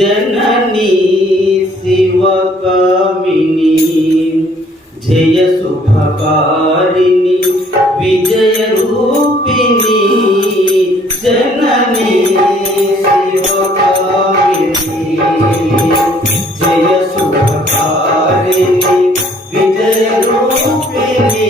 जननी शिवकामिनी जय शुभकारिणी विजय रूपिणी जननी शिवकामिनी जय शुभकारिणी विजय रूपिणी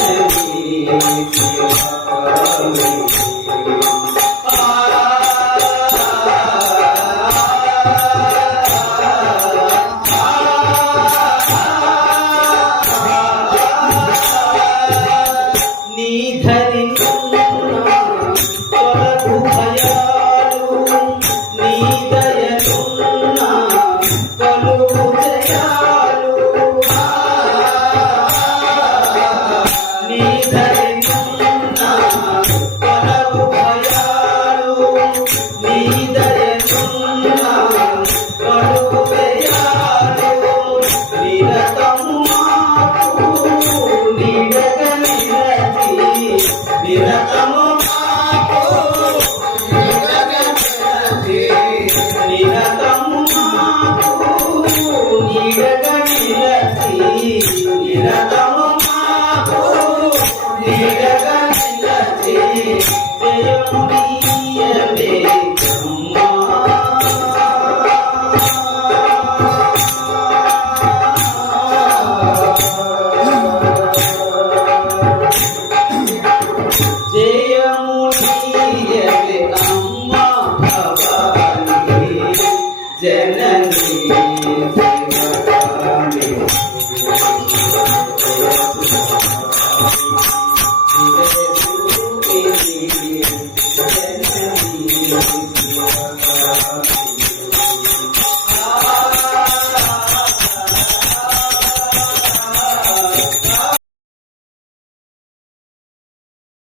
புதிய பேரும்